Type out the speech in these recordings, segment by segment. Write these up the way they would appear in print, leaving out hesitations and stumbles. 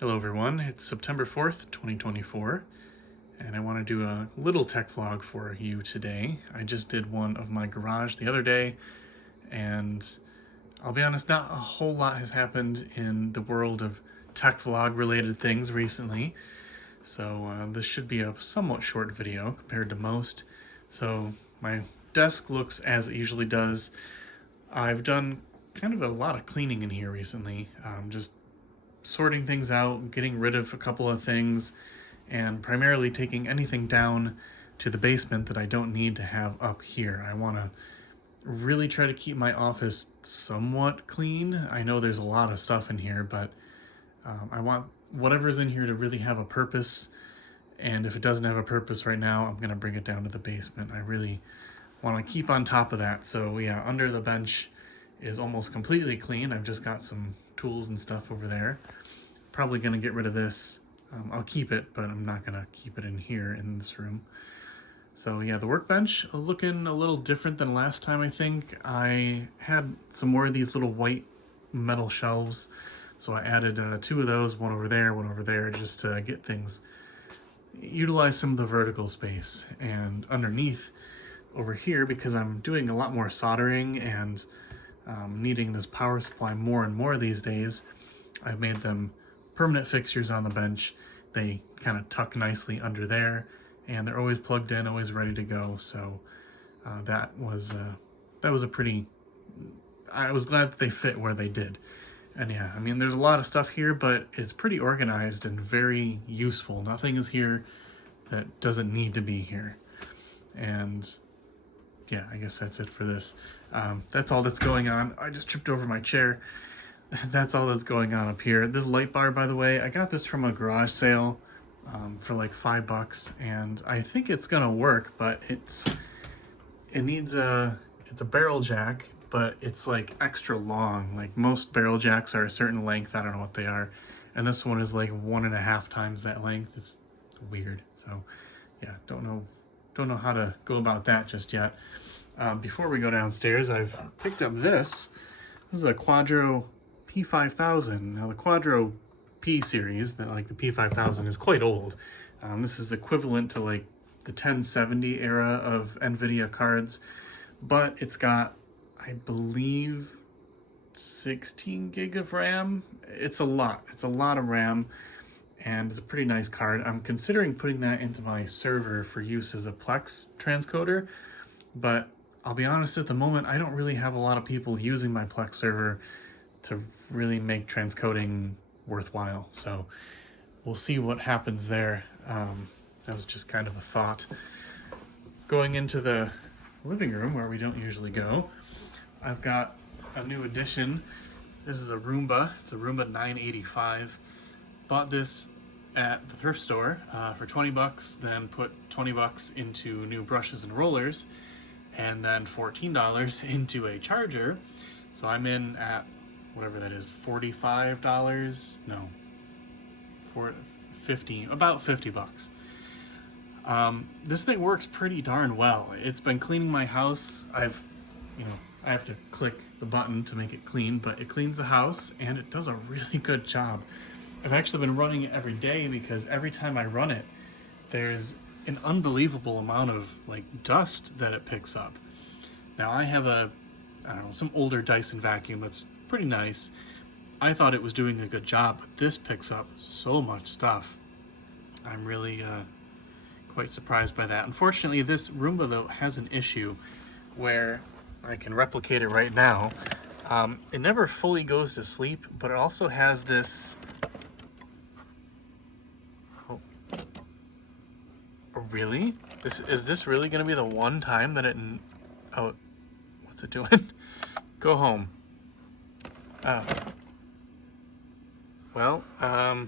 Hello everyone, it's September 4th, 2024, and I want to do a little tech vlog for you today. I just did one of my garage the other day, and I'll be honest, not a whole lot has happened in the world of tech vlog related things recently, so this should be a somewhat short video compared to most. So my desk looks as it usually does. I've done kind of a lot of cleaning in here recently, just sorting things out, getting rid of a couple of things, and primarily taking anything down to the basement that I don't need to have up here. I want to really try to keep my office somewhat clean. I know there's a lot of stuff in here, but I want whatever's in here to really have a purpose. And if it doesn't have a purpose right now, I'm going to bring it down to the basement. I really want to keep on top of that. So yeah, under the bench is almost completely clean. I've just got some tools and stuff over there. Probably going to get rid of this. I'll keep it, but I'm not going to keep it in here in this room. So yeah, the workbench looking a little different than last time, I think. I had some more of these little white metal shelves, so I added two of those, one over there, just to get things, utilize some of the vertical space. And underneath over here, because I'm doing a lot more soldering and needing this power supply more and more these days, I've made them permanent fixtures on the bench. They kind of tuck nicely under there, and they're always plugged in, always ready to go. So that was a pretty, I was glad that they fit where they did. And yeah, I mean, there's a lot of stuff here, but it's pretty organized and very useful. Nothing is here that doesn't need to be here. And yeah, I guess that's it for this. That's all that's going on. I just tripped over my chair. That's all that's going on up here. This light bar, by the way, I got this from a garage sale for like $5, and I think it's gonna work, but it's a barrel jack, but it's like extra long. Like most barrel jacks are a certain length. I don't know what they are, and this one is like 1.5 times that length. It's weird. So yeah, don't know how to go about that just yet. Before we go downstairs, I've picked up this. This is a Quadro P5000. Now the Quadro P series, like the P5000, is quite old. This is equivalent to like the 1070 era of NVIDIA cards, but it's got, I believe, 16 gig of RAM. It's a lot of RAM, and it's a pretty nice card. I'm considering putting that into my server for use as a Plex transcoder, but I'll be honest, at the moment, I don't really have a lot of people using my Plex server to really make transcoding worthwhile. So we'll see what happens there. That was just kind of a thought. Going into the living room where we don't usually go, I've got a new addition. This is a Roomba. It's a Roomba 985. Bought this at the thrift store for $20, then put $20 into new brushes and rollers, and then $14 into a charger. So I'm in at whatever that is, $45? No, about $50. This thing works pretty darn well. It's been cleaning my house. I have to click the button to make it clean, but it cleans the house and it does a really good job. I've actually been running it every day because every time I run it, there's an unbelievable amount of like dust that it picks up. Now I have some older Dyson vacuum that's pretty nice. I thought it was doing a good job, but this picks up so much stuff. I'm really quite surprised by that. Unfortunately, this Roomba though has an issue where I can replicate it right now. It never fully goes to sleep, but it also has this. Really? Is this really going to be the one time that it... Oh, what's it doing? Go home. Well, I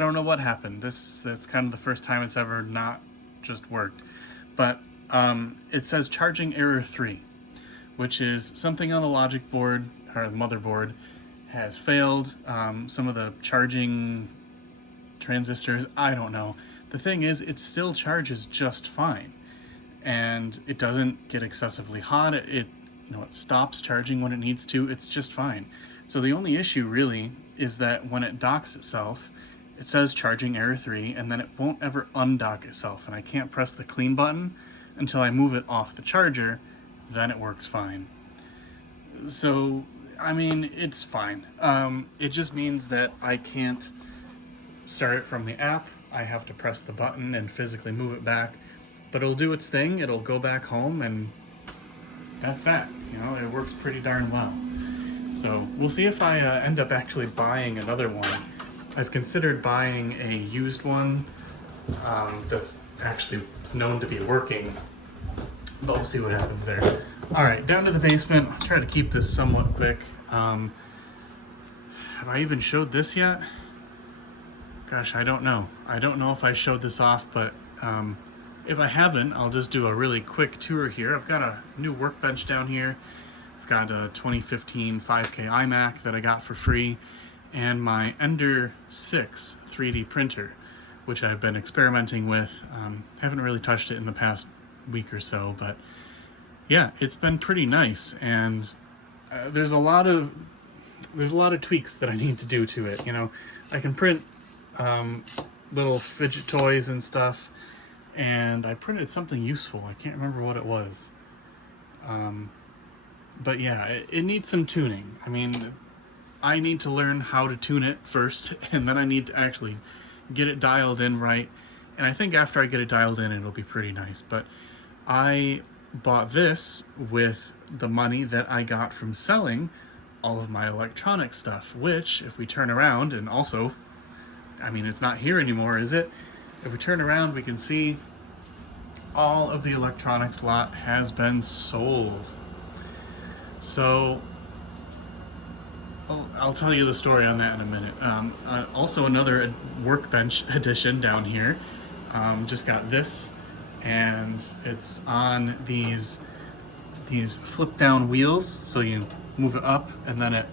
don't know what happened. That's kind of the first time it's ever not just worked. But it says charging error 3, which is something on the logic board, or the motherboard, has failed. Some of the charging transistors, I don't know. The thing is, it still charges just fine, and it doesn't get excessively hot. It stops charging when it needs to. It's just fine. So the only issue really is that when it docks itself, it says charging error 3, and then it won't ever undock itself, and I can't press the clean button until I move it off the charger, then it works fine. So, I mean, it's fine. It just means that I can't start it from the app. I have to press the button and physically move it back, but it'll do its thing. It'll go back home, and that's that. You know, it works pretty darn well. So we'll see if I end up actually buying another one. I've considered buying a used one that's actually known to be working, but we'll see what happens there. All right, down to the basement. I'll try to keep this somewhat quick. Have I even showed this yet? Gosh, I don't know. I don't know if I showed this off, but if I haven't, I'll just do a really quick tour here. I've got a new workbench down here. I've got a 2015 5K iMac that I got for free, and my Ender 6 3D printer, which I've been experimenting with. Haven't really touched it in the past week or so, but yeah, it's been pretty nice, and there's a lot of tweaks that I need to do to it. You know, I can print little fidget toys and stuff, and I printed something useful. I can't remember what it was, but yeah, it needs some tuning. I mean, I need to learn how to tune it first, and then I need to actually get it dialed in right, and I think after I get it dialed in, it'll be pretty nice. But I bought this with the money that I got from selling all of my electronic stuff, which, if we turn around, and also, I mean, it's not here anymore, is it? If we turn around, we can see all of the electronics lot has been sold. So I'll tell you the story on that in a minute. Also, another workbench edition down here. Just got this, and it's on these flip down wheels, so you move it up, and then if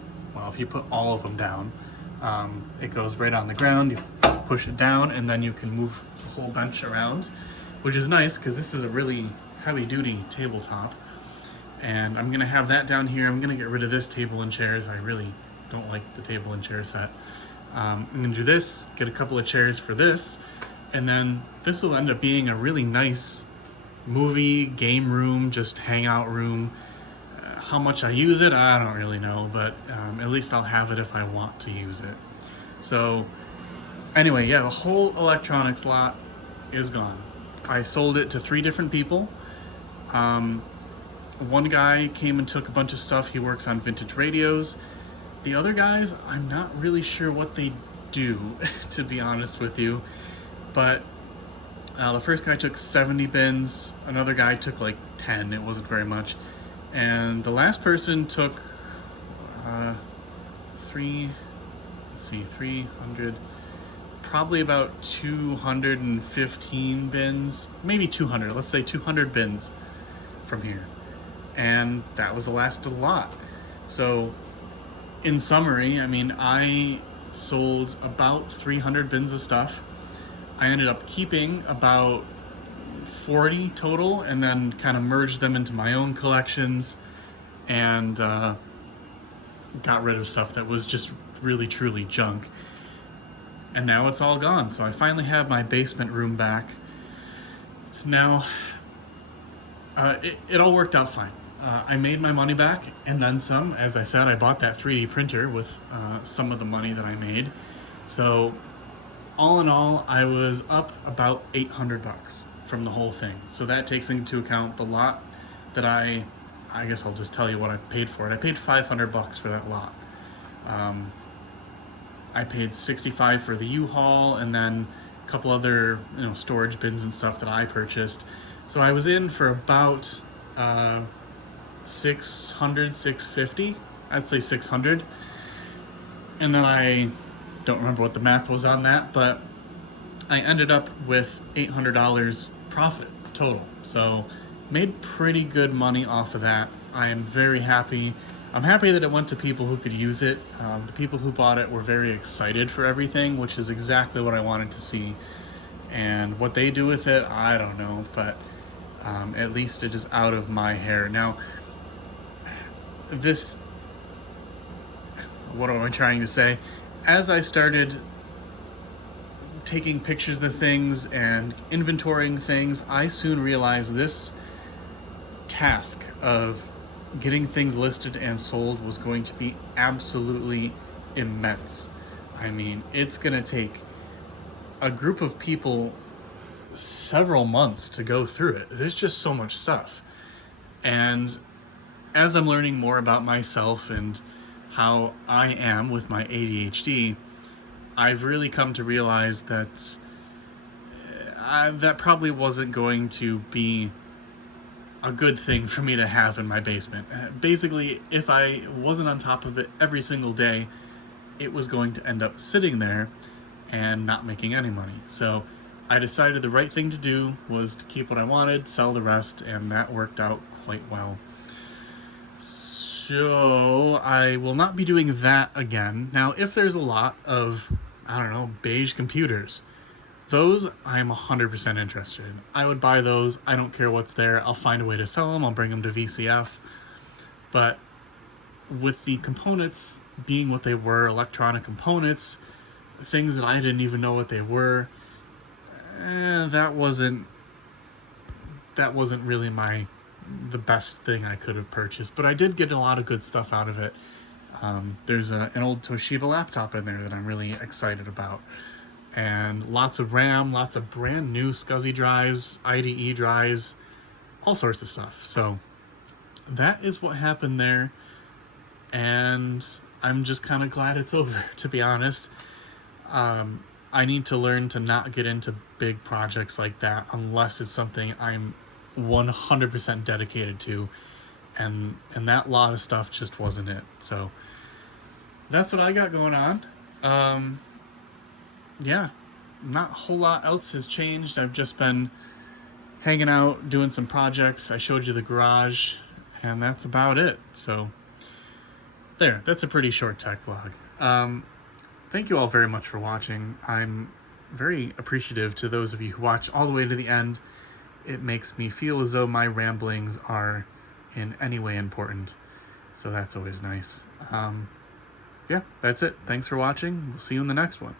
you put all of them down, it goes right on the ground. You push it down, and then you can move the whole bench around, which is nice because this is a really heavy duty tabletop. And I'm gonna have that down here. I'm gonna get rid of this table and chairs. I really don't like the table and chair set. I'm gonna do this, get a couple of chairs for this, and then this will end up being a really nice movie, game room, just hangout room. How much I use it, I don't really know, but at least I'll have it if I want to use it. So anyway, yeah, the whole electronics lot is gone. I sold it to 3 different people. One guy came and took a bunch of stuff. He works on vintage radios. The other guys, I'm not really sure what they do, to be honest with you. But the first guy took 70 bins. Another guy took like 10. It wasn't very much. And the last person took 300, probably about 215 bins, maybe 200. Let's say 200 bins from here. And that was the last of the lot. So in summary, I mean, I sold about 300 bins of stuff. I ended up keeping about 40 total, and then kind of merged them into my own collections, and got rid of stuff that was just really truly junk. And now it's all gone. So I finally have my basement room back. Now, it all worked out fine. I made my money back and then some. As I said, I bought that 3D printer with some of the money that I made. So all in all, I was up about $800 from the whole thing. So that takes into account the lot that I guess I'll just tell you what I paid for it. I paid $500 for that lot. I paid $65 for the U-Haul, and then a couple other storage bins and stuff that I purchased. So I was in for about $600, $650. I'd say $600. And then I don't remember what the math was on that, but I ended up with $800 profit total. So made pretty good money off of that. I am very happy. I'm happy that it went to people who could use it. The people who bought it were very excited for everything, which is exactly what I wanted to see. And what they do with it, I don't know, but at least it is out of my hair. Now, what am I trying to say? As I started taking pictures of the things and inventorying things, I soon realized this task of getting things listed and sold was going to be absolutely immense. I mean, it's going to take a group of people several months to go through it. There's just so much stuff. And as I'm learning more about myself and how I am with my ADHD, I've really come to realize that that probably wasn't going to be a good thing for me to have in my basement. Basically, if I wasn't on top of it every single day, it was going to end up sitting there and not making any money. So I decided the right thing to do was to keep what I wanted, sell the rest, and that worked out quite well. So I will not be doing that again. Now, if there's a lot of, I don't know, beige computers, those I'm 100% interested in. I would buy those. I don't care what's there. I'll find a way to sell them. I'll bring them to VCF. But with the components being what they were, electronic components, things that I didn't even know what they were, that wasn't really the best thing I could have purchased. But I did get a lot of good stuff out of it. There's an old Toshiba laptop in there that I'm really excited about. And lots of RAM, lots of brand new SCSI drives, IDE drives, all sorts of stuff. So that is what happened there. And I'm just kind of glad it's over, to be honest. I need to learn to not get into big projects like that unless it's something I'm 100% dedicated to. And that lot of stuff just wasn't it. So that's what I got going on. Yeah, not a whole lot else has changed. I've just been hanging out, doing some projects. I showed you the garage, and that's about it. So there, that's a pretty short tech vlog. Thank you all very much for watching. I'm very appreciative to those of you who watch all the way to the end. It makes me feel as though my ramblings are in any way important. So that's always nice. Yeah, that's it. Thanks for watching. We'll see you in the next one.